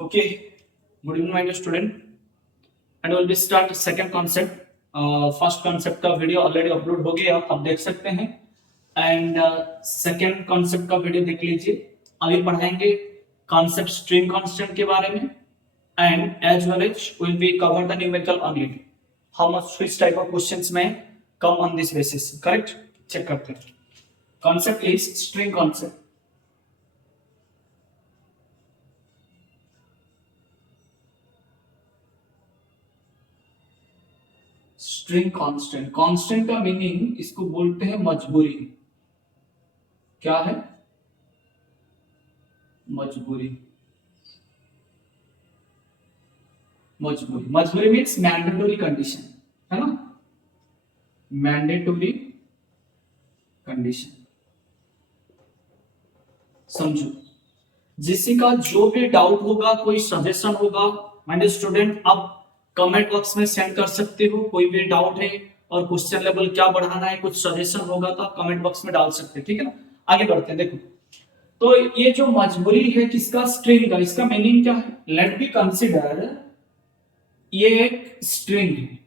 Okay, good evening, my dear student, and we'll be start second concept. First concept का video already upload हो गया, आप देख सकते हैं, एंड सेकेंड कॉन्सेप्ट का वीडियो देख लीजिए. अभी पढ़ाएंगे कॉन्सेप्ट स्ट्रिंग कांस्टेंट के बारे में, and as well as will be cover the numerical on it. How much which type of questions में come on this basis. Correct, check करते हैं. Concept is string concept. String constant. Constant का meaning इसको बोलते हैं मजबूरी. क्या है? मजबूरी. मजबूरी मजबूरी मीन्स मैंडेटरी कंडीशन, है ना? Mandatory condition. समझो, जिसी का जो भी डाउट होगा, कोई सजेशन होगा, माय स्टूडेंट, आप कमेंट बॉक्स में सेंड कर सकते हो. कोई भी डाउट है और क्वेश्चन लेवल क्या बढ़ाना है, कुछ सजेशन होगा तो आप कमेंट बॉक्स में डाल सकते हैं. ठीक है ना? आगे बढ़ते हैं. देखो, तो ये जो मजबूरी है किसका? स्ट्रिंग का. इसका मीनिंग क्या है? लेट बी कंसीडर, ये एक स्ट्रिंग है.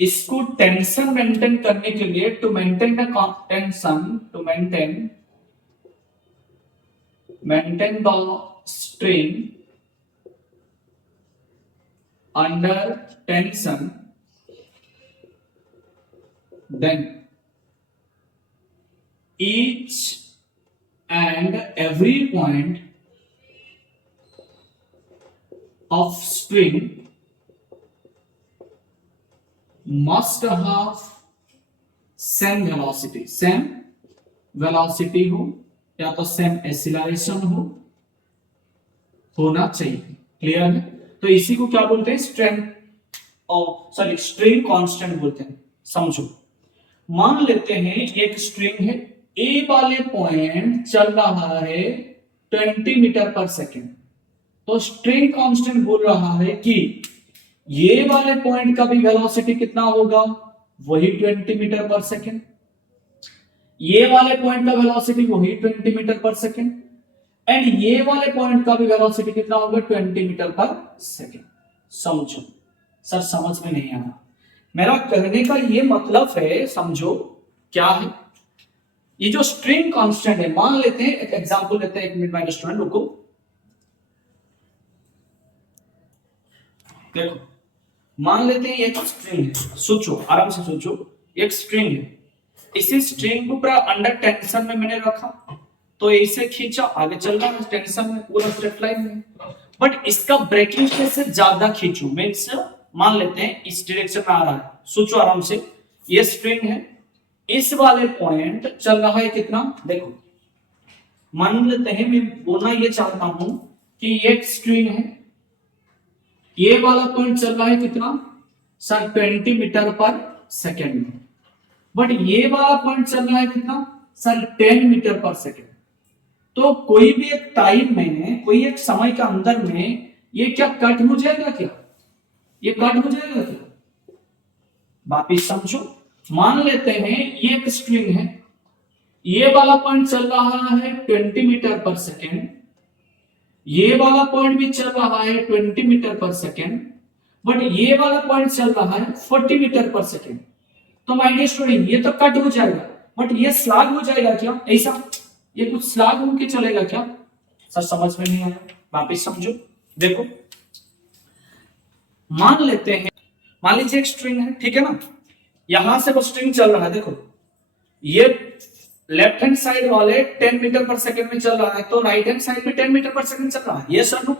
इसको टेंशन मेंटेन करने के लिए, to maintain the tension, to maintain the string under tension, then each and every point of string must have same velocity. same velocity हो या तो same acceleration होना चाहिए. क्लियर है? तो इसी को क्या बोलते हैं? स्ट्रिंग कांस्टेंट बोलते हैं. समझो, मान लेते हैं एक स्ट्रिंग है, ए वाले पॉइंट चल रहा है 20 मीटर पर सेकेंड. तो स्ट्रिंग कांस्टेंट बोल रहा है कि ये वाले पॉइंट का भी वेलोसिटी कितना होगा? वही 20 मीटर पर सेकेंड. ये वाले पॉइंट का वेलोसिटी वही 20 मीटर पर सेकेंड, एंड ये वाले पॉइंट का भी वेलोसिटी कितना होगा? 20 मीटर पर सेकेंड. समझो सर, समझ में नहीं आ रहा. मेरा कहने का ये मतलब है, समझो क्या है. ये जो स्ट्रिंग कांस्टेंट है, मान लेते हैं एक एग्जांपल लेते हैं. एक मिनट माय स्टूडेंट, रुको. देखो, मान लेते हैं एक स्ट्रिंग है. सोचो, आराम से सोचो. एक स्ट्रिंग है, इसी स्ट्रिंग को पूरा अंडर टेंशन में मैंने रखा, तो इसे खींचा, आगे चल रहा है टेंशन में, पूरा स्ट्रेट लाइन में. बट इसका ब्रेकिंग से ज्यादा खींचू, मींस मान लेते हैं इस डायरेक्शन में आ रहा है. सोचो आराम से, ये स्ट्रिंग है, इस वाले पॉइंट चल रहा है कितना? देखो, मान लेते हैं, मैं बोलना ये चाहता हूं कि ये एक स्ट्रिंग है, ये वाला पॉइंट चल रहा है कितना? सर 20 मीटर पर सेकेंड में. बट ये वाला पॉइंट चल रहा है कितना? सर 10 मीटर पर सेकेंड. तो कोई भी एक टाइम में, कोई एक समय के अंदर में ये क्या कट हो जाएगा? क्या ये कट हो जाएगा? क्या वापिस समझो. मान लेते हैं ये एक स्ट्रिंग है, ये वाला पॉइंट चल रहा है 20 मीटर पर सेकेंड, ये वाला पॉइंट भी चल रहा है 20 मीटर पर सेकेंड, बट ये वाला पॉइंट चल रहा है 40 मीटर पर सेकेंड. तो माय डियर स्टूडेंट, ये तो कट हो जाएगा, बट ये स्लैग हो जाएगा क्या? ऐसा ये कुछ स्लैग होके चलेगा क्या? सर समझ में नहीं आया, वापिस समझो. देखो, मान लेते हैं, मान लीजिए एक स्ट्रिंग है, ठीक है ना? यहां से वो स्ट्रिंग चल रहा है. देखो, ये लेफ्ट हैंड साइड वाले 10 मीटर पर सेकंड में चल रहा है, तो राइट हैंड साइड भी 10 मीटर पर सेकंड चल रहा है. ये sir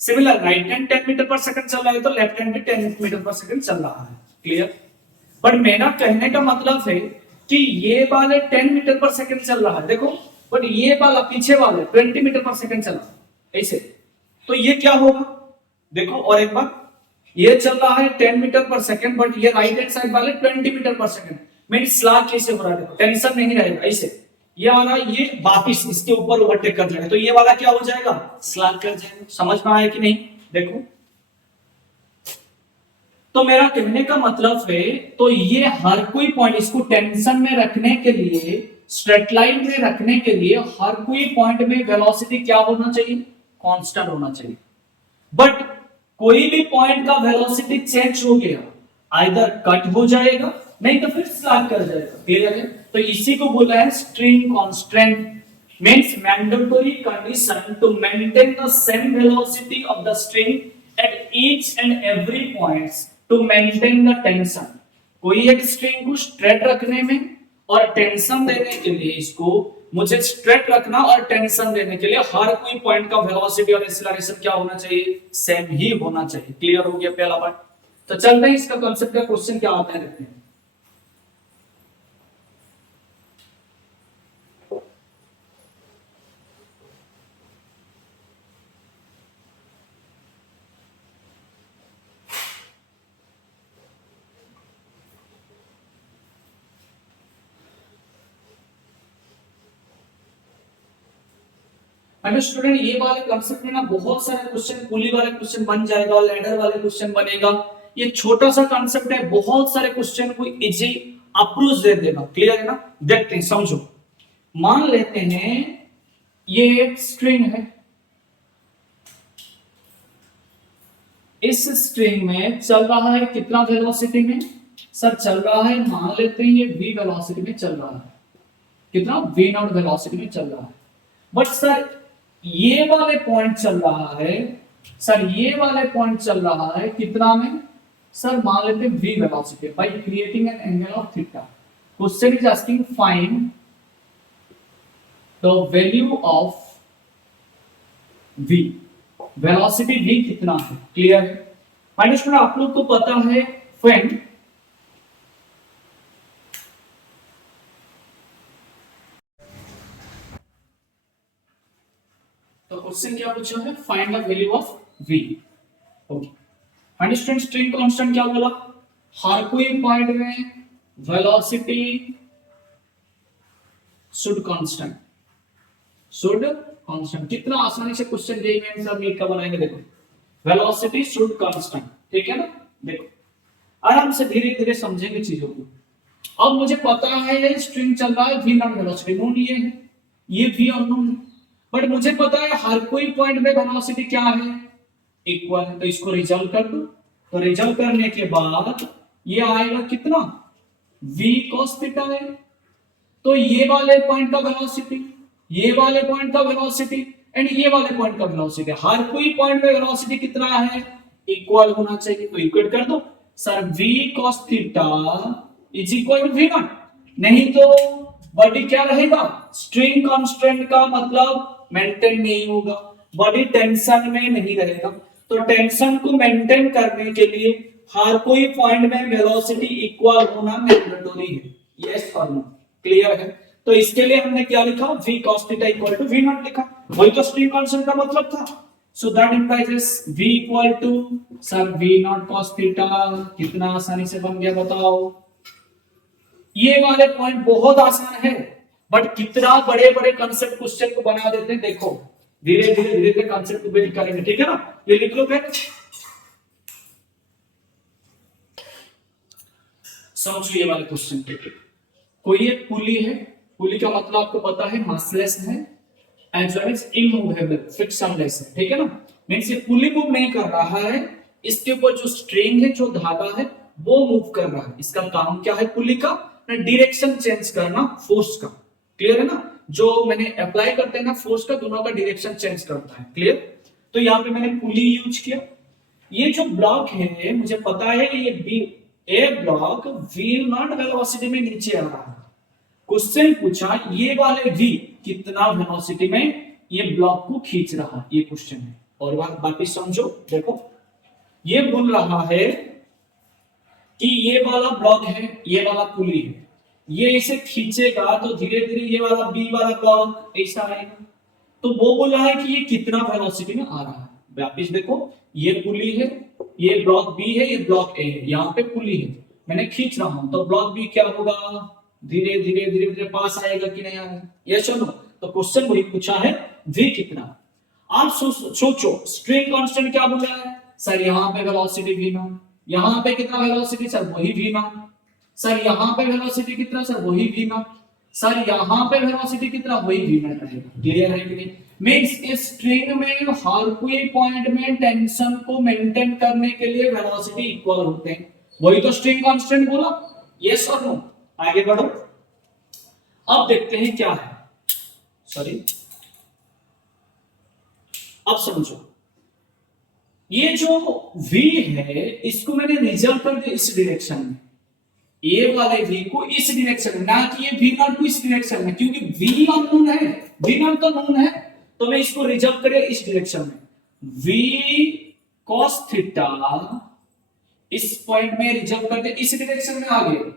similar, right hand 10 metre per second चल रहा है, तो लेफ्ट हैंड भी 10 मीटर पर सेकंड चल रहा है. क्लियर? बट मेरा कहने का मतलब है कि ये वाले 10 मीटर पर सेकंड चल रहा है, देखो, बट ये वाला पीछे वाले 20 मीटर पर सेकंड चल रहा है, ऐसे. तो ये क्या होगा? देखो, और एक बार, ये चल रहा है 10 मीटर पर सेकंड, बट ये राइट हैंड साइड वाले 20 मीटर पर सेकंड. मेरी स्लैग कैसे हो रहा है? देखो, टेंशन नहीं रहेगा, ऐसे. ये वाला ये वापिस इसके ऊपर ओवरटेक कर जाएगा, तो ये वाला क्या हो जाएगा? स्लैग कर जाएगा. समझ में आया कि नहीं? देखो, तो मेरा कहने का मतलब है, तो ये हर कोई पॉइंट, इसको टेंशन में रखने के लिए, स्ट्रेट लाइन में रखने के लिए, हर कोई पॉइंट में वेलोसिटी क्या होना चाहिए? कांस्टेंट होना चाहिए। बट कोई भी पॉइंट का वेलोसिटी चेंज हो गया, आइदर कट हो जाएगा नहीं तो फिर स्लैप कर जाएगा। क्लियर है? तो इसी को बोला है string constant, means mandatory condition to maintain the same velocity of the string at each and every points to maintain the tension. कोई एक स्ट्रिंग को स्ट्रेट रखने में और टेंशन देने के लिए, इसको मुझे स्ट्रेट रखना और टेंशन देने के लिए हर कोई पॉइंट का वेलोसिटी और एक्सीलरेशन क्या होना चाहिए? सेम ही होना चाहिए। क्लियर हो गया पहला पार्ट? तो चलते हैं इसका कांसेप्ट का क्वेश्चन क्या आता है देखते हैं। स्टूडेंट ये वाले कांसेप्ट में ना बहुत सारे क्वेश्चन, पुली वाले क्वेश्चन बन जाएगा, लैडर वाले क्वेश्चन बनेगा। ये छोटा सा कांसेप्ट है, बहुत सारे क्वेश्चन को इजी अप्रोच दे देगा। क्लियर है ना? देखते हैं, समझो। मान लेते हैं ये एक स्ट्रिंग है, इस स्ट्रिंग में चल रहा है कितना वेलोसिटी में? सर चल रहा है, मान लेते हैं ये v वेलोसिटी में चल रहा है। कितना? v नॉट वेलोसिटी में चल रहा है। बट सर ये वाले पॉइंट चल रहा है, सर ये वाले पॉइंट चल रहा है कितना में? सर मान लेते हैं v velocity by creating an angle of theta. Question is asking find the value of v। Velocity v कितना है? क्लियर है? माइनस स्टूडेंट आप लोग को पता है व्हेन तो क्वेश्चन क्या पूछा है? Find the value of v। Okay, minus student string constant क्या बोला? हर कोई पॉइंट में velocity should constant, should constant. कितना आसानी से क्वेश्चन जेईई मेंस सब नीट का बनाएंगे। देखो, वेलोसिटी शुड कांस्टेंट, ठीक है ना? देखो आराम से धीरे धीरे समझेंगे चीजों को। अब मुझे पता है ये स्ट्रिंग चल रहा है v नॉट वेलोसिटी, नोन ये v अननोन है। बट मुझे पता है हर कोई पॉइंट में वेलोसिटी क्या है? इक्वल है। तो इसको रिजल्व कर दो। तो रिजल्व करने के बाद ये आएगा कितना? v cos थीटा है। तो ये वाले पॉइंट का वेलोसिटी, ये वाले पॉइंट का वेलोसिटी एंड ये वाले पॉइंट का वेलोसिटी, हर कोई पॉइंट में वेलोसिटी कितना है? इक्वल होना चाहिए। तो इक्वेट कर दो। Sir v cos theta is equal to v naught, नहीं तो बॉडी क्या रहेगा? स्ट्रिंग कांस्टेंट का मतलब मेंटेन नहीं होगा, बॉडी टेंशन में नहीं रहेगा। तो टेंशन को मेंटेन करने के लिए हर कोई पॉइंट में वेलोसिटी इक्वल होना मैंडेटरी है। यस और नो? क्लियर है? तो इसके लिए हमने क्या लिखा? v cos theta equal to v naught लिखा। वही तो स्ट्रिंग कांस्टेंट का मतलब था। So that implies v equal to sir v naught cos theta. कितना आसानी से बन गया बताओ? ये वाले पॉइंट बहुत आसान है, बट कितना बड़े बड़े कांसेप्ट क्वेश्चन को बना देते हैं। देखो धीरे धीरे कांसेप्ट को बिल्ड करेंगे, ठीक है ना? ये लिख लो फिर, समझो ये वाले क्वेश्चन। कोई एक पुली है, पुली का मतलब आपको पता है मासलेस है, as well as immovable, frictionless है, ठीक है ना? मींस ये पुली मूव नहीं कर रहा है, इसके ऊपर जो स्ट्रिंग है, जो धागा है, वो मूव कर रहा है। इसका काम क्या है पुली का? डायरेक्शन चेंज करना फोर्स का। क्लियर है ना? जो मैंने अप्लाई करते हैं ना फोर्स का, दोनों का डायरेक्शन चेंज करता है। क्लियर? तो यहाँ पे मैंने पुली यूज किया। ये जो ब्लॉक है मुझे पता है ये B A block v naught velocity में नीचे आ रहा है। क्वेश्चन पूछा ये वाले v कितना वेलोसिटी में ये ब्लॉक को खींच रहा है, ये क्वेश्चन है। और बाकी समझो, देखो ये बोल रहा है कि ये वाला ब्लॉक है, ये वाला पुली है, ये इसे खींचेगा तो धीरे धीरे ये वाला बी वाला ब्लॉक ऐसा आएगा। तो वो बोला है कि ये कितना वेलोसिटी में आ रहा है। वापिस देखो, ये पुली है, ये ब्लॉक बी है, ये ब्लॉक ए है, यहाँ पे पुली है, मैंने खींच रहा हूं तो ब्लॉक बी क्या होगा? धीरे धीरे धीरे धीरे पास आएगा कि नहीं आएगा? ये सुनो, तो क्वेश्चन वही पूछा है v कितना। आप सोचो स्ट्रिंग कांस्टेंट क्या बोला है? सर यहाँ पे वेलोसिटी v नॉट, यहाँ पे कितना वेलोसिटी? सर वही v नॉट। सर यहाँ पे वेलोसिटी कितना? सर वही v नॉट। सर यहाँ पे वेलोसिटी कितना वही v नॉट रहेगा, क्लियर है कि नहीं? मींस इस स्ट्रिंग में हर कोई पॉइंट में टेंशन को मेंटेन करने के लिए वेलोसिटी इक्वल होते हैं, वही तो स्ट्रिंग कांस्टेंट बोला, यस और नो? आगे बढ़ो, अब देखते हैं क्या है, सॉरी अब समझो, ये जो v है इसको मैंने रिजर्व कर दिया इस डायरेक्शन में, ये वाले v को इस डायरेक्शन में, ना कि ये v नॉट को इस डायरेक्शन में, क्योंकि v अननोन है, v नॉट तो नोन है, तो मैं इसको रिजर्व करें इस डायरेक्शन में, v cos थीटा इस पॉइंट में रिजर्व करते इस डायरेक्शन में आ गए।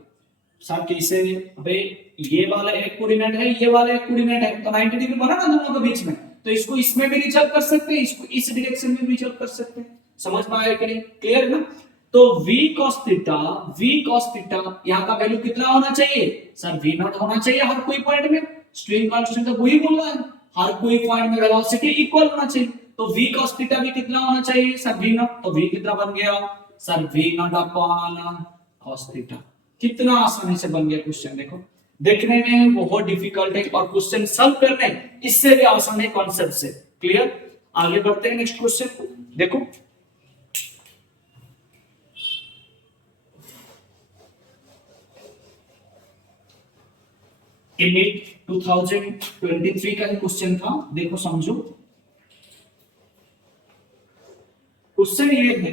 सर कैसे? भाई ये वाला एक कोऑर्डिनेट है, ये वाला एक कोऑर्डिनेट है, तो 90 डिग्री बना ना दोनों के बीच में, तो इसको इसमें भी रिजर्व कर सकते हैं, इसको इस डायरेक्शन में भी रिजर्व कर सकते हैं। समझ में आया कि नहीं? क्लियर है ना? तो v cos थीटा यहाँ का वैल्यू कितना होना चाहिए? सर v नॉट होना चाहिए हर कोई पॉइंट में, स्ट्रिंग कांस्टेंट तो वही बोल रहा है, हर कोई पॉइंट में वेलोसिटी इक्वल होना चाहिए, तो v cos थीटा भी कितना होना चाहिए? सर v नॉट, तो v कितना बन गया? Sir v not upon cos theta. कितना आसानी से बन गया क्वेश्चन, देखो देखने में बहुत डिफिकल्ट है और क्वेश्चन सॉल्व करने इससे भी आसान है कॉन्सेप्ट से। क्लियर? आगे बढ़ते हैं नेक्स्ट क्वेश्चन, देखो नीट 2023 का क्वेश्चन था, देखो समझो, क्वेश्चन ये है,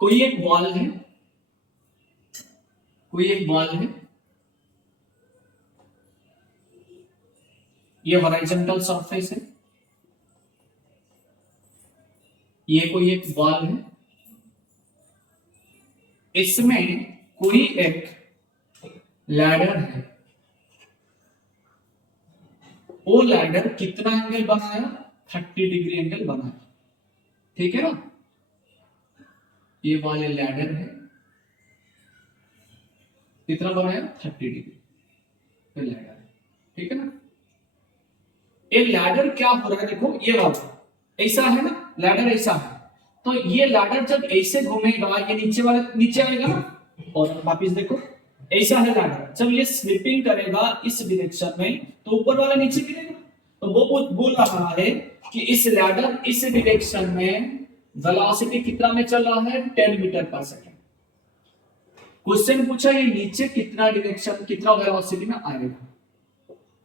कोई एक बॉल है, कोई एक बॉल है, ये हॉरिजॉन्टल सरफेस है, ये कोई एक बॉल है, इसमें कोई एक लैडर है, वो लैडर कितना एंगल बनाया? 30 डिग्री एंगल बनाया, ठीक है ना? ये वाले लैडर है, कितना बनाया? 30 डिग्री लैडर, ठीक है ना? ये लैडर क्या हो रहा है, देखो ये वाला ऐसा है ना, लैडर ऐसा है, तो ये लैडर जब ऐसे घूमेगा ये नीचे वाले नीचे आएगा ना, और वापिस देखो ऐसा है लैडर, जब ये स्लिपिंग करेगा इस डायरेक्शन में तो ऊपर वाला नीचे गिरेगा, तो वो बोल रहा है कि इस लैडर इस डायरेक्शन में वेलोसिटी कितना में चल रहा है? 10 मीटर पर सेकंड। क्वेश्चन पूछा ये नीचे कितना डायरेक्शन कितना वेलोसिटी में आएगा?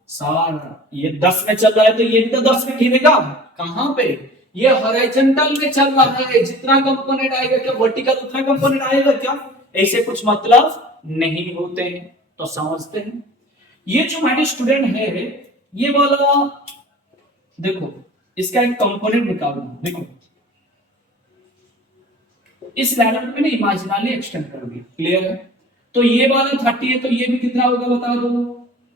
सर ये 10 में चल रहा है तो ये भी तो 10 में गिरेगा, कहां पे? ये हॉरिजॉन्टल में चल रहा है, जितना कंपोनेंट आएगा क्या वर्टिकल उतना कंपोनेंट आएगा क्या? ऐसे कुछ मतलब नहीं होते हैं, तो समझते हैं। ये जो हमारे स्टूडेंट है ये वाला देखो, इसका एक कंपोनेंट निकालना, देखो इस लैडर में ना इमेजिनरी एक्सटेंड कर दिया, क्लियर है? तो ये वाला 30 है तो ये भी कितना होगा बता दो?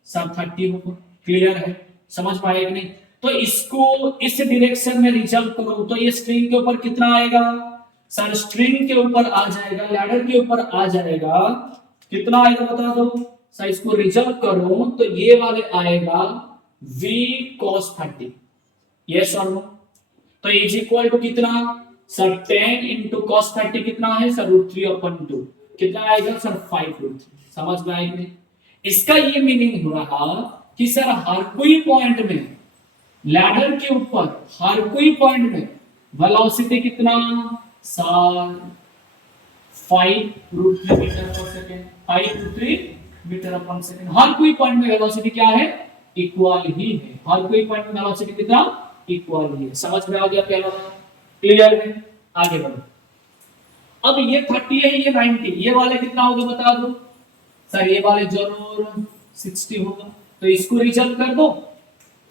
सब 30 होगा, क्लियर है? समझ पाए कि नहीं? तो इसको इस डायरेक्शन में रिजर्व करो तो ये स्ट्रिंग के ऊपर कितना आएगा? सर स्ट्रिंग के ऊपर आ जाएगा, लैडर के ऊपर आ जाएगा, कितना आएगा बता दो? सर इसको रिजर्व करो तो ये वाले आएगा v cos 30, यस और नो? तो इज इक्वल टू कितना? सर 10 इंटू cos 30 कितना है सर? √3/2, कितना आएगा सर? 5√3। समझ में आएगा नहीं? इसका ये मीनिंग हो रहा कि सर हर कोई पॉइंट में लैडर के ऊपर हर कोई पॉइंट में वेलोसिटी कितना? Sir 5√3 metre per second, 5√3 metre per second. हर कोई पॉइंट में वेलोसिटी क्या है? इक्वल ही है, हर कोई पॉइंट में वेलोसिटी कितना? इक्वल ही है। समझ में आ गया पहला? क्लियर है? आगे बढ़ो। अब ये 30 है, ये 90, ये वाले कितना होगा बता दो? सर ये वाले जरूर 60 होगा, तो इसको रिजल्व कर दो।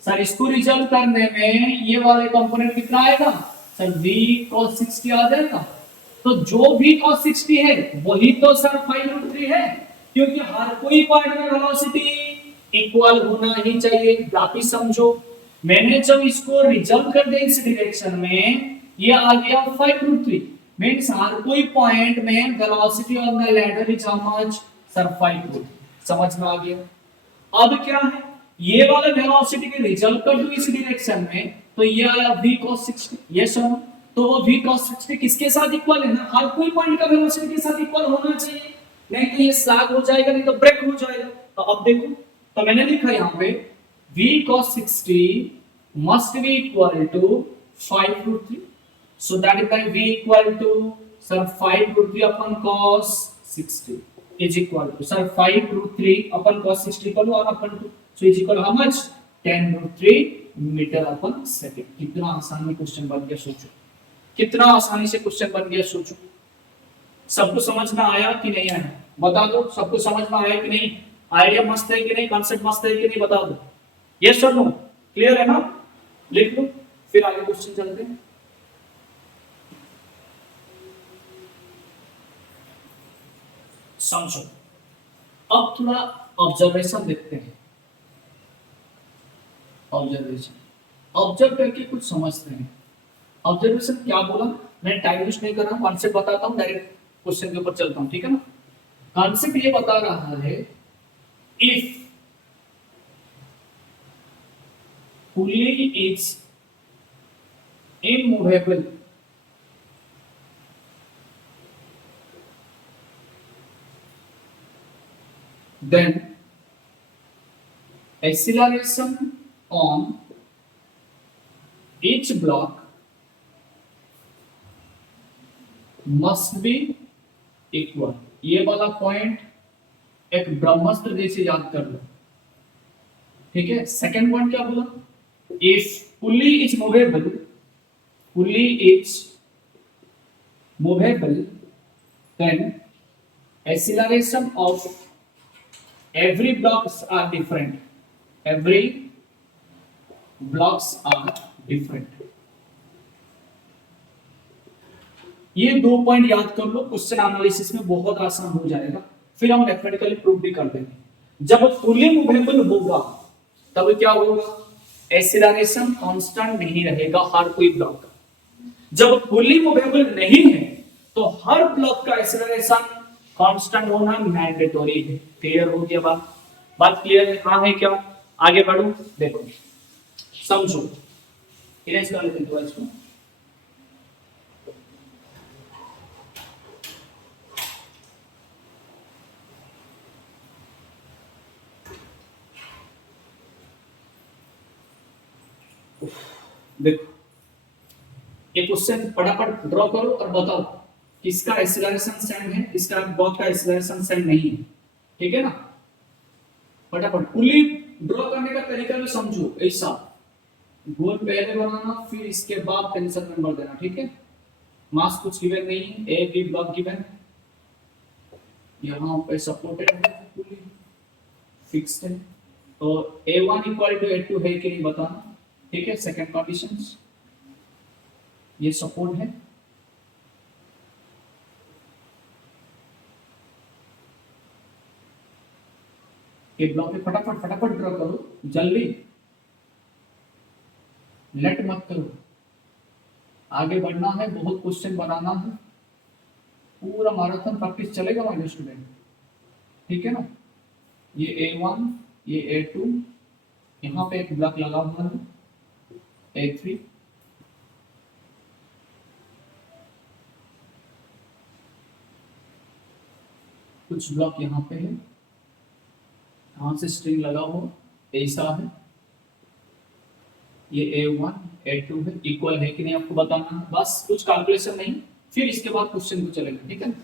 सर इसको रिजल्व करने में ये वाले कंपोनेंट कितना आएगा? सर v cos 60 आ जाएगा, तो जो v cos 60 है वही तो सर 5√3 है, क्योंकि हर कोई पॉइंट में वेलोसिटी इक्वल होना ही चाहिए। वापिस समझो, मैंने जब इसको रिजल्व कर दिया इस डायरेक्शन में, ये आ गया 5√3, मींस हर कोई पॉइंट में velocity on the ladder is how much? Sir 5√3। समझ में आ गया? अब क्या है, ये वाला वेलोसिटी के रिजल्व कर दो इस डायरेक्शन में, तो ये आया v cos 60, यस और? तो वो v cos 60 किसके साथ इक्वल है ना? हर कोई पॉइंट का वेलोसिटी के साथ इक्वल होना चाहिए, नहीं तो ये स्लैग हो जाएगा, नहीं तो ब्रेक हो जाएगा। तो अब देखो तो मैंने लिखा यहाँ पे v cos 60 must be equal to 5 root 3. So that is why v equal to sir 5 root 3 upon cos 60 is equal to sir 5 root 3 upon cos 60 equal to 1 upon 2. So is equal to how much? 10 root 3 metre upon second. कितना आसानी question बन गया सोचो, कितना आसानी से question बन गया सोचो. सबको समझ में आया कि नहीं आया बता दो. सबको समझ में आया कि नहीं? आइडिया मस्त है कि नहीं? कॉन्सेप्ट मस्त है कि नहीं? बता दो. यस और नो? क्लियर है ना? लिख लो फिर आगे क्वेश्चन चलते हैं. समझो. अब थोड़ा ऑब्जर्वेशन देखते हैं. ऑब्जर्वेशन ऑब्जर्व करके कुछ समझते हैं. ऑब्जर्वेशन क्या बोला? मैं टाइम वेस्ट नहीं कर रहा हूं, कॉन्सेप्ट बताता हूं, डायरेक्ट क्वेश्चन के ऊपर चलता हूं. ठीक है ना? कॉन्सेप्ट ये बता रहा है if pulley is immovable then acceleration on each block must be equal. ये वाला पॉइंट एक ब्रह्मास्त्र जैसे याद कर लो. ठीक है. सेकंड पॉइंट क्या बोला? if pulley is movable, pulley is movable then acceleration of every blocks are different. Every blocks are different. ये दो पॉइंट याद कर लो. क्वेश्चन एनालिसिस में बहुत आसान हो जाएगा. फिर हम मैथमेटिकली प्रूव भी कर देंगे. जब पुली मूवेबल होगा तब क्या होगा? एक्सीलरेशन कांस्टेंट नहीं रहेगा हर कोई ब्लॉक का. जब पुली मूवेबल नहीं है तो हर ब्लॉक का एक्सीलरेशन कांस्टेंट होना मैंडेटरी है. क्लियर हो गया बात? बात क्लियर है? हाँ है क्या? आगे बढ़ो. देखो समझो. इरेज कर लेते हैं इसको. देखो ये क्वेश्चन फटाफट ड्रॉ करो और बताओ किसका एक्सीलरेशन सेम है, किसका ब्लॉक का एक्सीलरेशन सेम नहीं है. ठीक है ना? फटाफट पुली ड्रॉ करने का तरीका भी समझो. ऐसा गोल पहले बनाना फिर इसके बाद टेंशन नंबर देना. ठीक है? मास कुछ गिवन नहीं है. ए बी ब्लॉक गिवन, यहाँ पे सपोर्टेड है, पुली फिक्स्ड है. तो A1 इक्वल टू A2 है कि नहीं बताना. ठीक है? सेकंड कंडीशंस ये सपोर्ट है. ये ब्लॉक में फटाफट फटाफट ड्रॉ करो जल्दी. लेट मत करो. आगे बढ़ना है, बहुत क्वेश्चन बनाना है. पूरा मैराथन प्रैक्टिस चलेगा माय स्टूडेंट. ठीक है ना? ये A1 ये A2 यहाँ पे एक ब्लॉक लगा हुआ है A3. कुछ ब्लॉक यहाँ पे है, यहाँ से स्ट्रिंग लगा हुआ ऐसा है. ये A1 A2 है. इक्वल है कि नहीं आपको बताना है. बस कुछ कैलकुलेशन नहीं, फिर इसके बाद क्वेश्चन को चलेगा. ठीक है?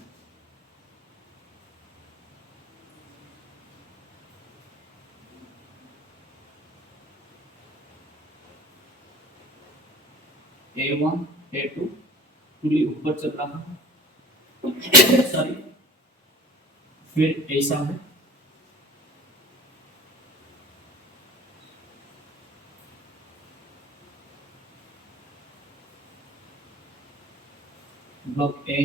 A1 A2 पूरी ऊपर चल रहा है. सॉरी. फिर ऐसा है. ब्लॉक ए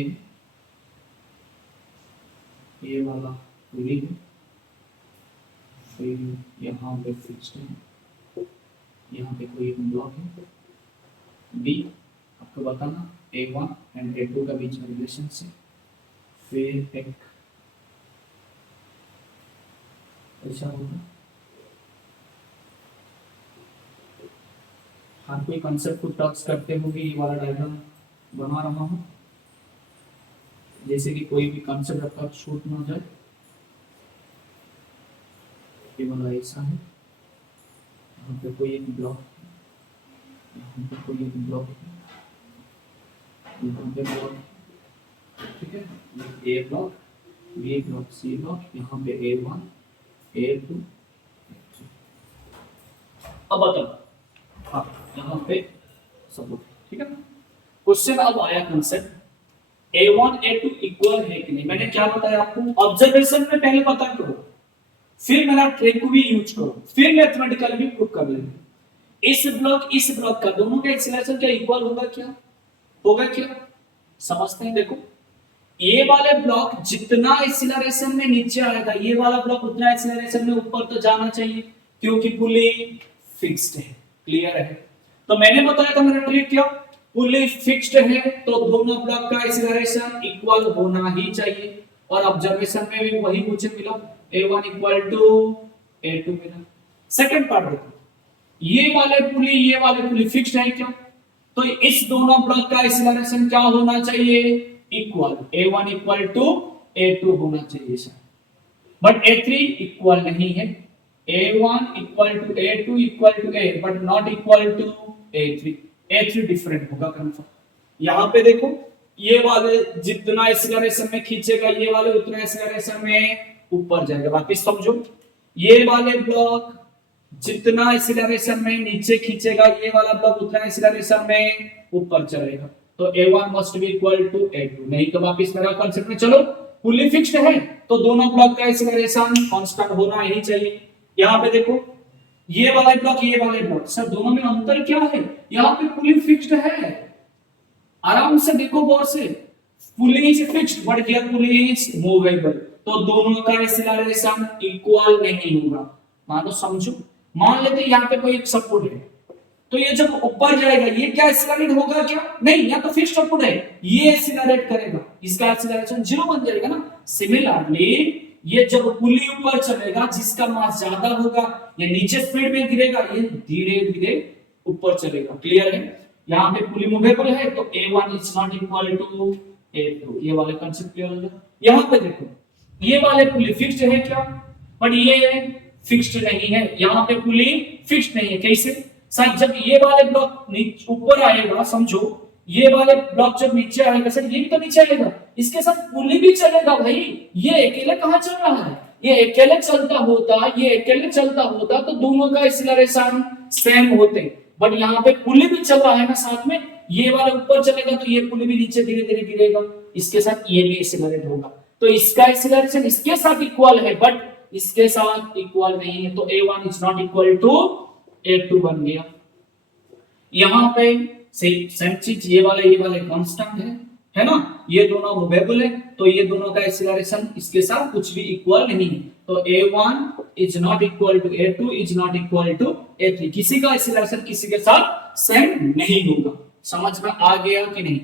ये वाला पूरी है. फिर यहाँ पे फिक्स्ड है. यहाँ पे कोई ब्लॉक है बी. आपको बताना A1 एंड A2 का बीच में रिलेशनशिप. फिर एक ऐसा होगा. हर कोई कंसेप्ट को टच करते हुए ये वाला डायग्राम बना रहा हूँ, जैसे कि कोई भी कंसेप्ट आपका छूट ना जाए. ये वाला ऐसा है, यहाँ पे कोई एक ब्लॉक, यहाँ पे कोई एक ब्लॉक, यहाँ पे ब्लॉक, ठीक है, A block, B block, C block, यहाँ पे A1, A2। अब बताओ, हाँ यहाँ पे सपोर्ट, ठीक है। क्वेश्चन अब आया कंसेप्ट, A1 A2 इक्वल है कि नहीं। मैंने क्या बताया आपको, ऑब्जर्वेशन में पहले पता करो, फिर मेरा ट्रिक को भी यूज करो, फिर मैथमेटिकल भी प्रूव कर लेंगे। इस ब्लॉक का दोनों का एक्सीलरेशन क्या इक्वल होगा क्या, होगा क्या, समझते हैं। देखो ये वाले ब्लॉक जितना एक्सीलरेशन में नीचे आएगा, ये वाला ब्लॉक उतना एक्सीलरेशन में ऊपर तो जाना चाहिए, क्योंकि पुली फिक्स्ड है। क्लियर है। तो मैंने बताया था मेरा ट्रिक क्या, पुली फिक्स्ड है तो दोनों ब्लॉक का एक्सीलरेशन इक्वल होना ही चाहिए, और ऑब्जर्वेशन में भी वही मुझे मिला, A1 इक्वल टू A2 मिला। सेकंड पार्ट देखो, ये वाले पुली फिक्स्ड है क्या, तो इस दोनों ब्लॉक का एक्सीलरेशन क्या होना चाहिए, equal, A1 equal to A2 होना चाहिए सर, बट A3 इक्वल नहीं है। A1 equal to A2 equal to A, but not equal to A3। A3 different होगा कंफर्म। यहां पे देखो, ये वाले जितना एक्सीलरेशन में खींचेगा, ये वाले उतना एक्सीलरेशन में ऊपर जाएगा। बाकी समझो, ये वाले ब्लॉक जितना एक्सीलरेशन में नीचे खींचेगा, ये वाला ब्लॉक उतना एक्सीलरेशन में ऊपर चलेगा। तो A1 must be equal to A2, नहीं तो वापस मेरा कांसेप्ट में चलो, पुली फिक्स्ड है तो दोनों ब्लॉक का एक्सीलरेशन कांस्टेंट होना ही चाहिए। यहाँ पे देखो, ये वाला ब्लॉक सर दोनों में अंतर क्या है, यहाँ पे पुली फिक्स्ड है, आराम से देखो गौर से, pulley is fixed but here pulley is movable, तो दोनों का एक्सीलरेशन इक्वल नहीं होगा। मानो समझो, मान लेते यहाँ पे कोई एक सपोर्ट है, तो ये जब ऊपर जाएगा ये क्या एक्सीलरेट होगा क्या, नहीं, या तो फिक्स्ड सपोर्ट है, ये एक्सीलरेट करेगा, इसका एक्सीलरेशन 0 बन जाएगा ना। सिमिलरली ये जब पुली ऊपर चलेगा, जिसका मास ज्यादा होगा ये नीचे स्पीड में गिरेगा, ये धीरे धीरे ऊपर चलेगा। क्लियर है। यहाँ पे पुली मूवेबल है तो A1 is not equal to A2, ये वाले कांसेप्ट क्लियर हो गया। यहाँ पे देखो, ये वाले पुली फिक्स्ड है क्या, बट ये फिक्स्ड नहीं है, यहाँ पे पुली फिक्स्ड नहीं है। कैसे सर, जब ये वाले ब्लॉक ऊपर आएगा, समझो ये वाले ब्लॉक जब नीचे आएगा सर, ये भी तो नीचे आएगा, इसके साथ पुली भी चलेगा भाई। ये अकेले कहां चल रहा है, ये अकेले चलता होता तो दोनों का एक्सीलरेशन सेम होते, बट यहाँ पे पुली भी चल रहा है ना साथ में, ये वाला ऊपर चलेगा तो ये पुली भी नीचे धीरे धीरे गिरेगा, इसके साथ ये भी एक्सीलरेट होगा, तो इसका एक्सीलरेशन इसके साथ इक्वल है बट इसके साथ इक्वल नहीं है, तो A1 is not equal to A2 बन गया। यहाँ पे सेम चीज, ये वाले कांस्टेंट है ना, ये दोनों मूवेबल है, तो ये दोनों का एक्सीलरेशन इसके साथ कुछ भी इक्वल नहीं है, तो A1 is not equal to A2 is not equal to A3, किसी का एक्सीलरेशन किसी के साथ सेम नहीं होगा। समझ में आ गया कि नहीं,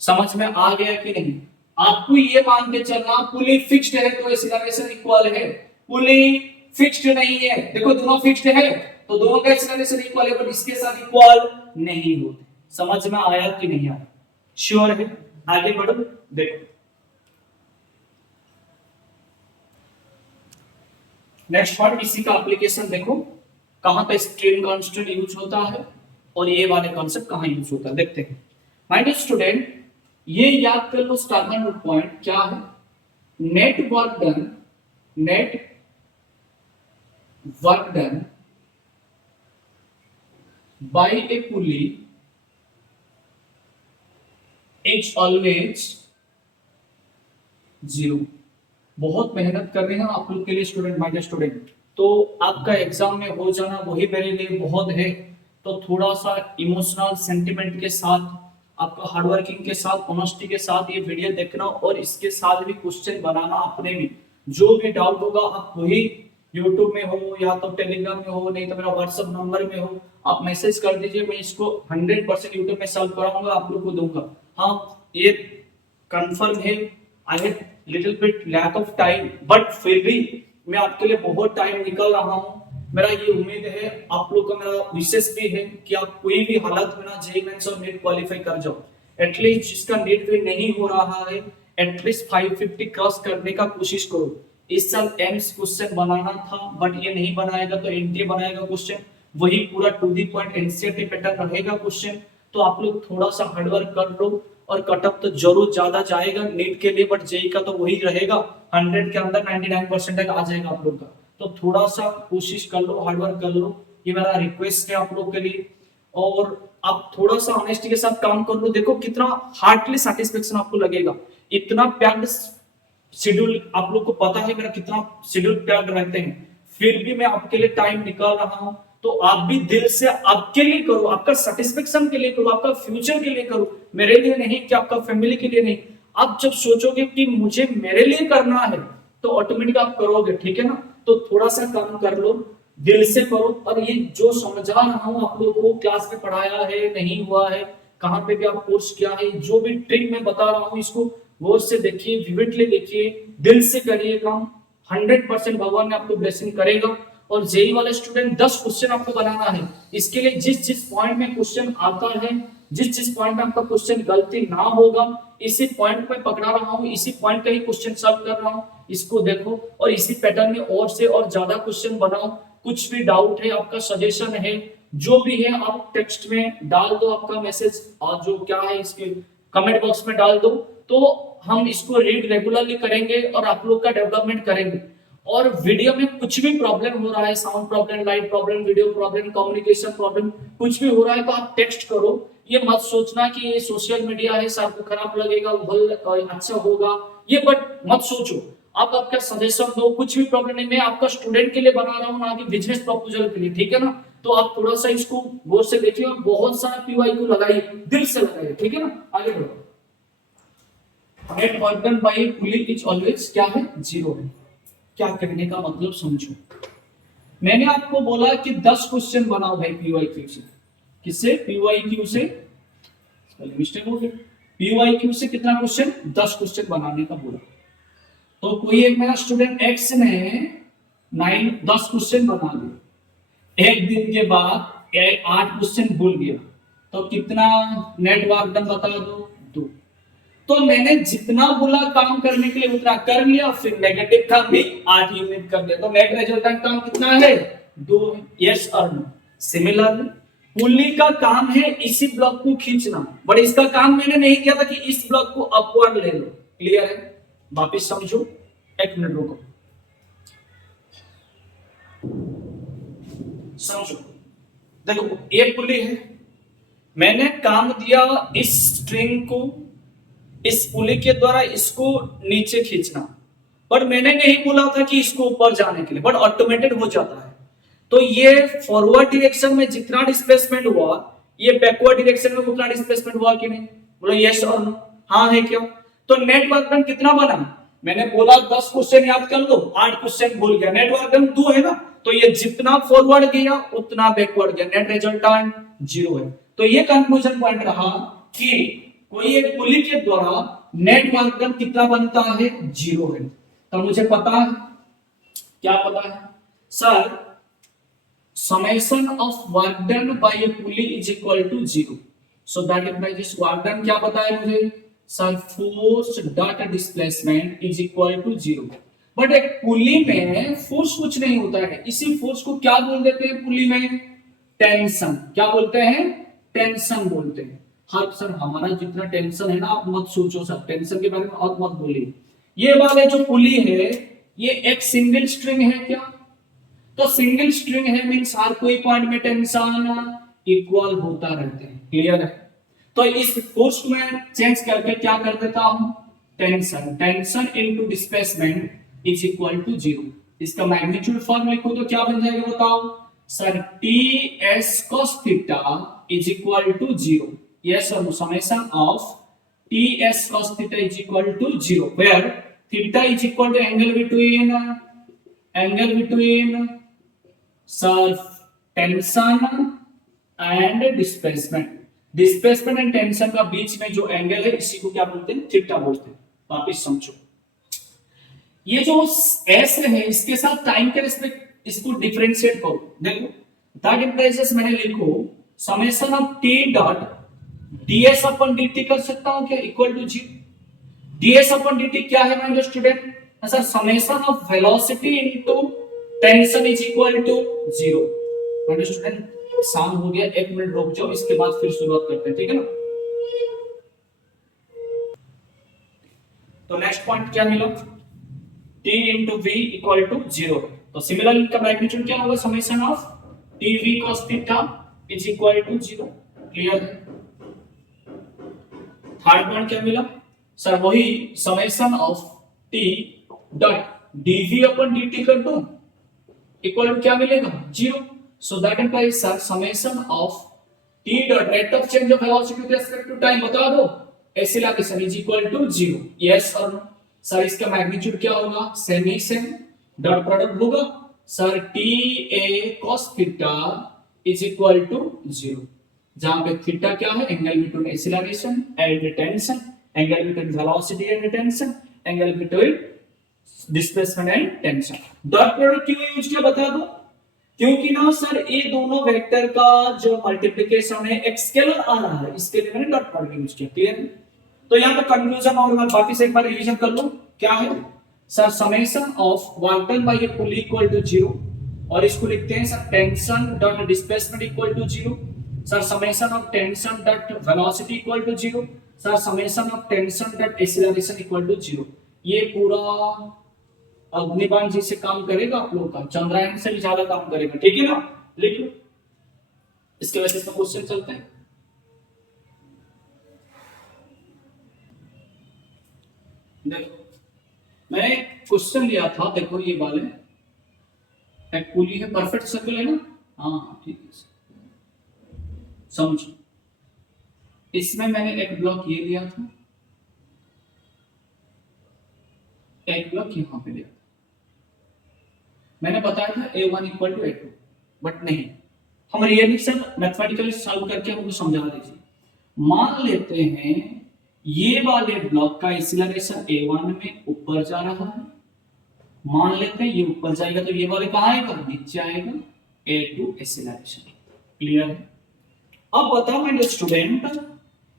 समझ में आ गया कि नहीं। आपको ये मान के चलना, पुली फिक्स्ड है तो एक्सीलरेशन इक्वल है, पुली फिक्स्ड नहीं है, देखो दोनों फिक्स्ड है तो दोनों का एक्सीलरेशन इक्वल है, बट इसके साथ इक्वल नहीं होते। समझ में आया कि नहीं आया, श्योर है। आगे बढ़ो, देखो नेक्स्ट पार्ट, इसी का एप्लीकेशन देखो, कहां पे स्ट्रेन कांस्टेंट यूज होता है और ये वाले कॉन्सेप्ट कहां यूज होता है, देखते हैं। माय डियर स्टूडेंट, ये याद कर लो स्टार्टिंग पॉइंट क्या है, net work done by a pulley is always 0। बहुत मेहनत कर रहे हैं आप लोग के लिए स्टूडेंट, माय डियर स्टूडेंट, तो आपका एग्जाम में हो जाना वही मेरे लिए बहुत है, तो थोड़ा सा इमोशनल सेंटिमेंट के साथ, आपका हार्डवर्किंग के साथ, ऑनेस्टी के साथ ये वीडियो देखना, और इसके साथ भी क्वेश्चन बनाना अपने भी, जो भी डाउट होगा आप वही YouTube में हो या तो टेलीग्राम में हो, नहीं तो मेरा व्हाट्सएप नंबर में हो, आप मैसेज कर दीजिए, मैं इसको 100% YouTube में सॉल्व कराऊंगा, आप लोग को दूंगा। हाँ ये कंफर्म है, I have little bit lack of time, but फिर भी मैं आपके लिए बहुत टाइम निकल रहा हूँ। मेरा ये उम्मीद है, आप लोग का मेरा विशेष भी है कि आप कोई भी हालत में ना जेईई मेंस और नीट क्वालिफाई कर जाओ। एटलीस्ट जिसका नीट भी नहीं हो रहा है, एटलीस्ट 550 क्रॉस करने का कोशिश करो। इस साल एम्स क्वेश्चन बनाना था बट ये नहीं बनाएगा तो एनटीए बनाएगा क्वेश्चन, वही पूरा to the point NCERT pattern रहेगा क्वेश्चन। तो आप लोग थोड़ा सा हार्डवर्क कर लो और कटअप तो जरूर ज्यादा जाएगा नीट के लिए, बट जेई का तो वही रहेगा 100 के अंदर 99% तक आ जाएगा आप लोग का। तो थोड़ा सा कोशिश कर लो, हार्डवर्क कर लो, ये मेरा रिक्वेस्ट है आप लोग के लिए। और आप थोड़ा सा ऑनेस्टी के साथ काम कर लो, देखो कितना हार्डली सेटिस्फेक्शन आपको लगेगा। इतना पैक्ड शेड्यूल आप लोग को पता है मेरा कितना शेड्यूल पैक्ड रहते हैं, फिर भी मैं आपके लिए टाइम निकाल रहा हूं। तो आप भी दिल से आपके लिए करो, आपका सेटिस्फेक्शन के लिए करो, आपका फ्यूचर के लिए करो, मेरे लिए नहीं कि आपका फैमिली के लिए नहीं। आप जब सोचोगे कि मुझे मेरे लिए करना है तो ऑटोमेटिक आप करोगे, ठीक है ना। तो थोड़ा सा काम कर लो, दिल से करो। और ये जो समझा रहा हूं आप लोगों को, क्लास में पढ़ाया है नहीं हुआ है, कहां पे भी आप कोर्स किया है, जो भी ट्रिक मैं बता रहा हूं इसको गौर से देखिए, विविडली देखिए, दिल से करिए काम, 100% भगवान ने आपको ब्लेसिंग करेगा। और जेई वाले स्टूडेंट 10 क्वेश्चन आपको बनाना है, इसके लिए जिस जिस पॉइंट में क्वेश्चन आता है, जिस जिस पॉइंट में आपका क्वेश्चन गलती ना होगा, इसी पॉइंट पे पकड़ा रहा हूं, इसी पॉइंट का ही क्वेश्चन सॉल्व कर रहा हूं, इसको देखो और इसी पैटर्न में और से और ज्यादा क्वेश्चन बनाओ। कुछ भी डाउट है, आपका सजेशन है, जो भी है आप टेक्स्ट में डाल दो, आपका मैसेज और जो क्या है इसके कमेंट बॉक्स में डाल दो, तो हम इसको रीड रेगुलरली करेंगे और आप लोग का डेवलपमेंट करेंगे। और वीडियो में कुछ भी प्रॉब्लम हो रहा है, sound problem, light problem, video problem, communication problem, कुछ भी हो रहा है तो आप टेक्स्ट करो। ये मत सोचना कि ये सोशल मीडिया है, सबको खराब लगेगा, अच्छा होगा, ये बट मत सोचो। आप आपका सजेशन दो, कुछ भी प्रॉब्लम नहीं, मैं आपका स्टूडेंट के लिए बना रहा हूँ ना कि बिजनेस प्रपोजल के लिए, ठीक है ना। तो आप थोड़ा सा इसको गौर से देखिए और बहुत सारा पीवाई को लगाइए, दिल से लगाइए, ठीक है ना। आगे बढ़ो। Net work done bye pulley is always क्या है, 0 है। क्या कहने का मतलब समझो, मैंने आपको बोला कि 10 क्वेश्चन बनाओ भाई पीवाईक्यू से। किससे? पीवाईक्यू से, मिस्टेक हो गया, पीवाईक्यू से कितना क्वेश्चन, 10 क्वेश्चन बनाने का बोला। तो कोई एक मेरा स्टूडेंट एक्स ने 10 क्वेश्चन बना लिए, एक दिन के बाद 8 क्वेश्चन भूल गया, तो कितना नेट वर्क डन बता दो, 2। तो मैंने जितना बोला काम करने के लिए उतना कर लिया, फिर नेगेटिव काम भी 8 यूनिट कर दिया, तो नेट रिजल्टेंट काम कितना है, 2। यस और नो। सिमिलरली पुली का काम है इसी ब्लॉक को खींचना, बट इसका काम मैंने नहीं किया था कि इस ब्लॉक को अपवर्ड ले लो। क्लियर है? वापिस समझो, 1 मिनट रुको, समझो। देखो ये पुली है, मैंने काम दिया इस स्ट्रिंग को इस पुली के द्वारा इसको नीचे खींचना, पर मैंने नहीं बोला था कि इसको ऊपर जाने के लिए, बट ऑटोमेटेड हो जाता है। तो ये फॉरवर्ड डायरेक्शन में जितना डिस्प्लेसमेंट हुआ, ये बैकवर्ड डायरेक्शन में उतना डिस्प्लेसमेंट हुआ कि नहीं? बोलो यस और नो। हाँ है क्या? तो नेट वर्क डन कितना बना? मैंने बोला 10 क्वेश्चन याद कर लो, 8 क्वेश्चन भूल गया, नेट वर्क डन 2 है ना। तो ये जितना फॉरवर्ड गया उतना बैकवर्ड गया, नेट रिजल्टेंट 0 है। तो ये कंक्लूजन पॉइंट रहा कि कोई एक पुली के द्वारा नेट वर्क डन कितना बनता है, 0 है। तो मुझे पता है, क्या पता है sir, summation of work done by a pulley is equal to 0. So that implies work done क्या पता है मुझे sir, force dot displacement is equal to 0. But एक पुली में फोर्स कुछ नहीं होता है, इसी फोर्स को क्या बोल देते हैं पुली में, टेंशन। क्या बोलते हैं? टेंशन बोलते हैं। हाँ सर, हमारा जितना टेंशन है ना, आप मत सोचो सर, टेंशन के बारे में और मत बोलिए। ये वाले जो पुली है ये एक सिंगल स्ट्रिंग है क्या? तो सिंगल स्ट्रिंग है मींस हर कोई पॉइंट में टेंशन इक्वल होता रहते हैं। क्लियर है? तो इस फोर्स को मैं चेंज करके क्या कर देता हूं, tension, tension into displacement is equal to 0। इसका मैग्नीट्यूड फॉर्म लिखो तो क्या बन जाएगा बताओ sir, T S cos theta is equal to 0। Yes और summation of T S cos theta is equal to 0 where theta is equal to angle between sir tension and displacement. Displacement and tension का बीच में जो angle है इसी को क्या बोलते हैं, थीटा बोलते हैं। वापिस समझो, ये जो एस है इसके साथ टाइम के रिस्पेक्ट इसको डिफरेंशिएट करो। देखो दैट इंप्लाइज मैंने लिखो summation of T dot ds upon dt कर सकता हूं क्या, equal to 0। ds upon dt क्या है my student, sir summation of velocity into tension is equal to 0। Student शाम हो गया, 1 मिनट रुक जाओ, इसके बाद फिर शुरुआत करते हैं, ठीक है ना। तो नेक्स्ट पॉइंट क्या मिला, t into V equal to 0। तो सिमिलर इनका मैग्नीट्यूड क्या होगा, summation of T V cos theta is equal to 0। Clear है। थर्ड पॉइंट क्या मिला सर, वही summation of T dot dv upon dt कर दो इक्वल टू क्या मिलेगा 0। So that implies sir summation of T dot rate of change of velocity with respect to time बता दो, acceleration is equal to 0। Yes और no sir, इसका magnitude क्या होगा, सेम ही सेम, डॉट प्रोडक्ट होगा sir T A cos theta is equal to 0, जहां पे थीटा क्या है, angle between acceleration and tension, angle between velocity and tension, angle between displacement and tension. Dot product क्यों use किया बता दो, क्योंकि ना सर ये दोनों वेक्टर का जो मल्टीप्लिकेशन है एक स्केलर आ रहा है, इसके लिए मैंने डॉट प्रोडक्ट यूज किया। क्लियर है। तो यहां पे कंक्लूजन और बाकी से एक बार रिवीजन कर लो, क्या है sir, summation of work done by a pulley equal to 0, और इसको लिखते हैं sir tension dot displacement equal to 0, sir summation of tension dot velocity equal to 0, sir summation of tension dot acceleration equal to 0। ये पूरा अग्निबाण जी से काम करेगा आप लोग का, चंद्रायन से भी ज्यादा काम करेगा, ठीक है ना। लिख लो, इसके वजह से क्वेश्चन चलते हैं। देखो मैंने क्वेश्चन लिया था, देखो ये वाले एक पुली है, परफेक्ट सर्कल है ना, हाँ ठीक है समझो। इसमें मैंने एक ब्लॉक ये लिया था, एक ब्लॉक यहां पे लिया था, मैंने बताया था a1 equal to a2, but नहीं, हम रियली सर मैथमेटिकली सॉल्व करके हमको समझा दीजिए। मान लेते हैं ये वाले ब्लॉक का एक्सीलरेशन a1 में ऊपर जा रहा है, मान लेते हैं ये ऊपर जाएगा तो ये वाले कहां आएगा, नीचे आएगा, a2 एक्सीलरेशन। क्लियर है। अब बताओ मेरे स्टूडेंट,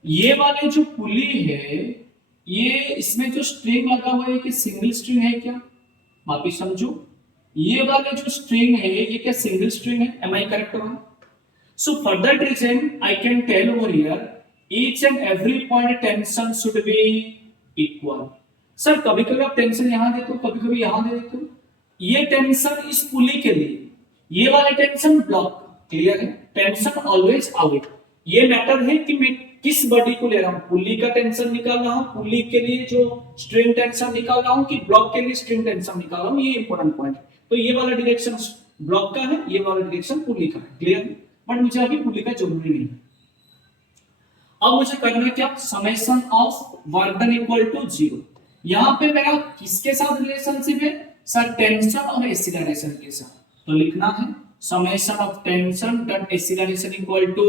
ये वाले जो पुली है, ये इसमें जो स्ट्रिंग लगा हुआ है कि सिंगल स्ट्रिंग है क्या, वापिस समझो, ये वाले जो स्ट्रिंग है ये क्या सिंगल स्ट्रिंग है, एम आई करेक्ट होगा। So for that reason I can tell over here each and every point tension should be equal. Sir कभी कभी आप टेंशन यहां देते हो, कभी कभी यहां दे देते हो, ये टेंशन इस पुली के लिए, ये वाला टेंशन ब्लॉक। क्लियर है। टेंशन ऑलवेज आउट, ये मैटर है कि मैं किस बॉडी को ले रहा हूं, पुली का टेंशन निकाल रहा हूं, पुली के लिए जो स्ट्रिंग टेंशन निकाल रहा हूं, कि ब्लॉक के लिए स्ट्रिंग टेंशन निकाल रहा हूं, ये इंपॉर्टेंट पॉइंट है। तो ये वाला डायरेक्शन ब्लॉक का है, ये वाला डायरेक्शन पुली का है। क्लियर है। बट मुझे अभी पुली का जरूरी नहीं है। अब मुझे करना है क्या, summation of work done equal to 0। यहां पे मेरा किसके साथ रिलेशनशिप है सर, टेंशन और एक्सीलरेशन के साथ। तो लिखना है summation of tension dot acceleration equal to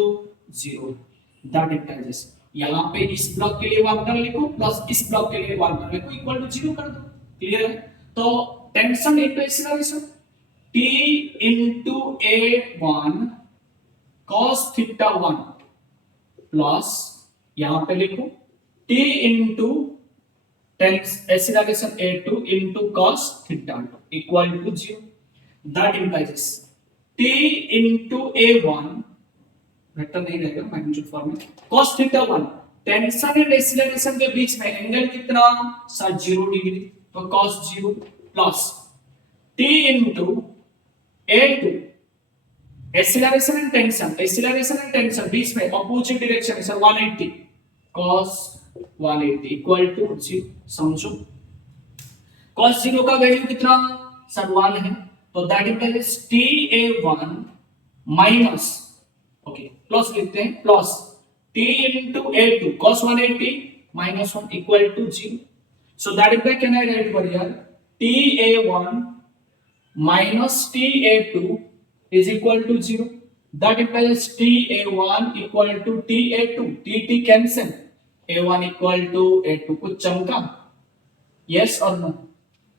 0, that implies यहां पे इस ब्लॉक के लिए वर्क डन लिखो प्लस इस ब्लॉक के लिए वर्क डन लिखो इक्वल टू 0 कर दो। क्लियर है। तो tension into acceleration t into a1 cos theta 1 plus यहां पे लिखो t into acceleration a2 into cos theta equal to 0, that implies t into a1 vector नहीं रहेगा मैग्नीट्यूड फॉर्म में, cos theta 1 tension and acceleration के बीच में angle कितना सर 0 डिग्री, तो cos 0 प्लस t into a2 acceleration and tension बीच में अपोजिट डायरेक्शन है सर 180 cos 180 इक्वल टू 0। समझो cos 0 का वैल्यू कितना सर 1 है, तो that implies ta1 minus, okay plus लिखते हैं, plus t into a2 cos 180 minus 1 equal to 0. So that is why can I write over here ta1 minus ta2 is equal to 0. That implies ta1 equal to ta2, t cancel, a1 equal to a2, कुछ चमका, yes और no,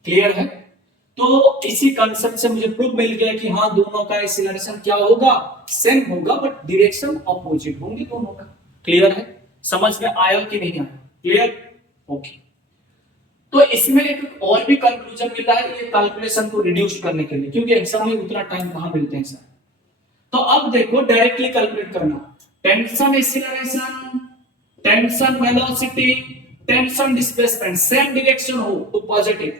clear है। तो इसी concept से मुझे proof मिल गया कि हाँ दोनों का एक्सीलरेशन क्या होगा, सेम होगा, बट डायरेक्शन ऑपोजिट होंगे दोनों का। क्लियर है, समझ में आया कि नहीं आया, क्लियर, ओके। तो इसमें एक और भी कंक्लूजन मिल रहा है ये कैलकुलेशन को रिड्यूस करने के लिए, क्योंकि एग्जाम में उतना टाइम कहां मिलते हैं सर। तो अब देखो डायरेक्टली कैलकुलेट करना, tension acceleration, tension velocity, tension displacement same direction हो तो positive,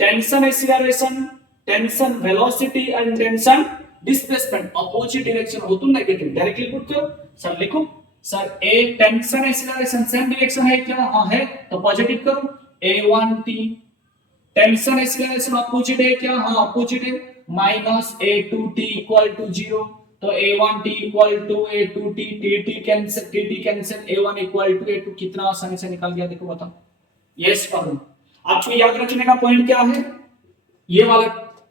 tension acceleration, tension velocity and tension displacement opposite direction हो तो नेगेटिव। डायरेक्टली पुट करो सर, लिखो सर ए टेंशन एक्सीलरेशन सेम डायरेक्शन है क्या, हां है तो पॉजिटिव करो a1t, टेंशन एक्सीलरेशन अपोजिट है क्या, हां अपोजिट है, माइनस a2t इक्वल टू 0, तो a1t equal to a2t, tt cancel, a1 equal to a2, कितना आसानी से निकल गया देखो बताओ। यस और नो। आपको याद रखने का पॉइंट क्या है, ये वाला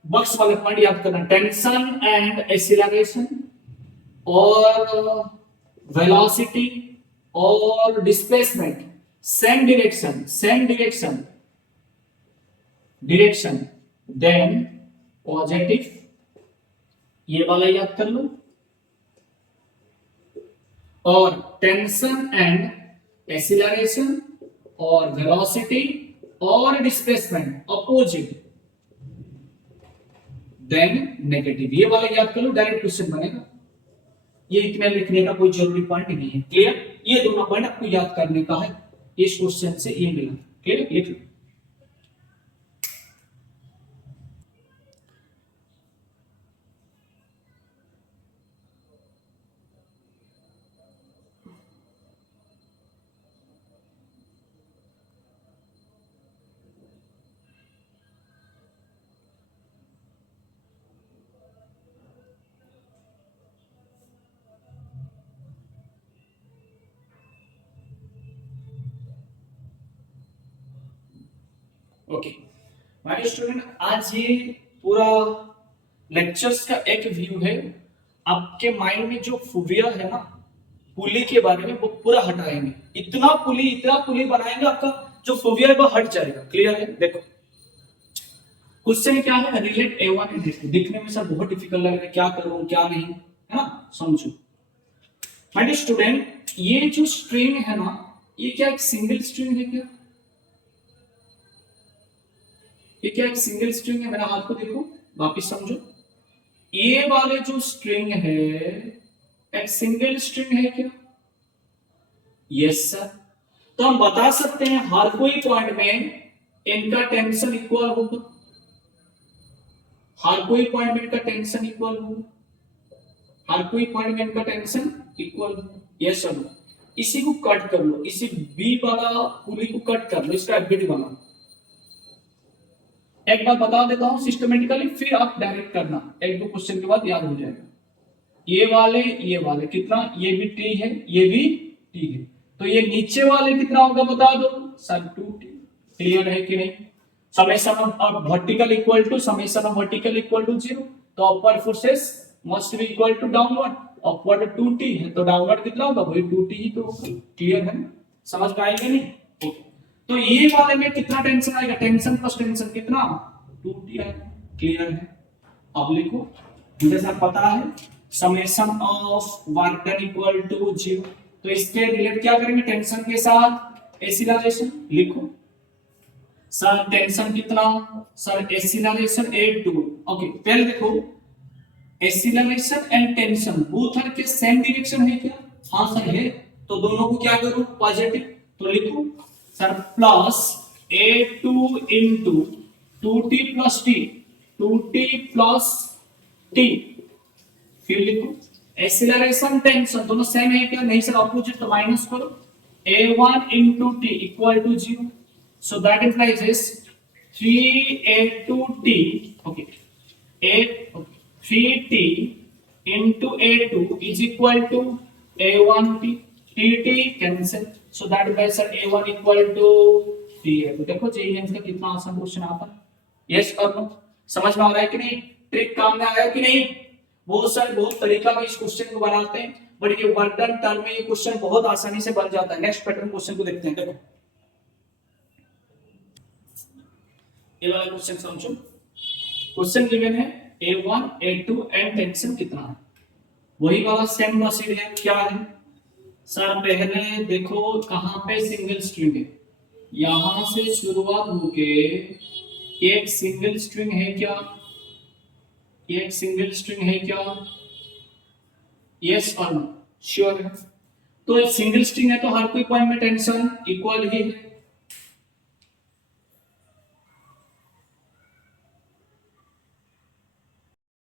बॉक्स वाला पॉइंट याद करना, टेंशन एंड एक्सीलरेशन और वेलोसिटी और displacement same direction then positive, ये वाला याद कर लो, और टेंशन एंड एक्सीलरेशन और वेलोसिटी और डिस्प्लेसमेंट अपोजिट देन नेगेटिव, ये वाला याद कर लो, डायरेक्ट क्वेश्चन बनेगा। ये इतने लिखने का कोई जरूरी पॉइंट नहीं है, क्लियर। ये दोनों पॉइंट आपको याद करने का है, इस क्वेश्चन से ये मिला, क्लियर। लिख लो। ओके माय स्टूडेंट, आज ये पूरा लेक्चर्स का एक व्यू है, आपके माइंड में जो फुविया है ना पुली के बारे में वो पूरा हटाएंगे, इतना पुली बनाएंगे आपका जो फुविया है वो हट जाएगा, क्लियर है। देखो क्वेश्चन क्या है, रिलेट a1 एंड a2, दिखने में सर बहुत डिफिकल्ट लग रहा है, क्या करूं क्या नहीं, है ना, समझो माय स्टूडेंट। ये जो स्ट्रिंग है ना, ये क्या एक सिंगल स्ट्रिंग है क्या, ये क्या एक सिंगल स्ट्रिंग है, मेरा हाथ को देखो वापिस समझो, ये वाले जो स्ट्रिंग है एक सिंगल स्ट्रिंग है क्या, यस सर। तो हम बता सकते हैं हर कोई पॉइंट में इनका टेंशन इक्वल होगा, हर कोई पॉइंट में इनका टेंशन इक्वल होगा, हर कोई पॉइंट में इनका टेंशन इक्वल होगा, यस सर। इसी को कट कर लो, इसी बी वाला पुली को कट कर लो, इसका एफबीडी बनाओ। एक बार बता देता हूं सिस्टमेटिकली, फिर आप डायरेक्ट करना, एक दो क्वेश्चन के बाद याद हो जाएगा। ये वाले कितना, ये भी टी है, ये भी टी है, तो ये नीचे वाले कितना होगा बता दो सर 2t, क्लियर है कि नहीं। Summation of vertical equal to summation of vertical equal to 0, तो upper forces must be equal to downward, upward 2t है तो डाउनवर्ड कितना होगा वही 2t ही तो होगा, क्लियर है, समझ में आएगा नहीं। ओके, तो ये वाले में कितना टेंशन आएगा, टेंशन प्लस टेंशन कितना 2t है, क्लियर है। अब लिखो मुझे सब पता है, summation of work done equal to 0, तो इसके रिलेट क्या करेंगे टेंशन के साथ एक्सीलरेशन, लिखो सर टेंशन कितना, सर एक्सीलरेशन a2, ओके पहले देखो acceleration and tension both are के सेम डायरेक्शन है क्या, हां सर है, तो दोनों को क्या करूं पॉजिटिव, तो लिखो sir plus a2 into 2t plus t, 2t plus t, फिर लिखो एक्सीलरेशन टेंशन दोनों सेम है क्या, नहीं सर अपोजिट, तो माइनस करो a1 into t equal to 0, so that implies is 3a2t, okay, 3t into a2 is equal to a1t, tt cancel, so that implies sir a1 equal to 3 है। तो देखो JEE mains का कितना आसान question आता है, yes और no, समझ में आ रहा है कि नहीं, ट्रिक काम में आया कि नहीं। बहुत तरीका में इस क्वेश्चन को बनाते हैं, बट ये वर्क डन टर्म में ये क्वेश्चन बहुत आसानी से बन जाता है। नेक्स्ट पैटर्न क्वेश्चन को देखते हैं, देखो ये वाला क्वेश्चन समझो, क्वेश्चन गिवन है a1 a2 एंड टेंशन कितना है, वही वाला सेम प्रोसीजर है, क्या है सर पहले देखो कहां पे सिंगल स्ट्रिंग है, यहां से शुरुआत होके एक सिंगल स्ट्रिंग है क्या, एक सिंगल स्ट्रिंग है क्या, यस और नो, श्योर है। तो एक सिंगल स्ट्रिंग है तो हर कोई पॉइंट में टेंशन इक्वल ही है,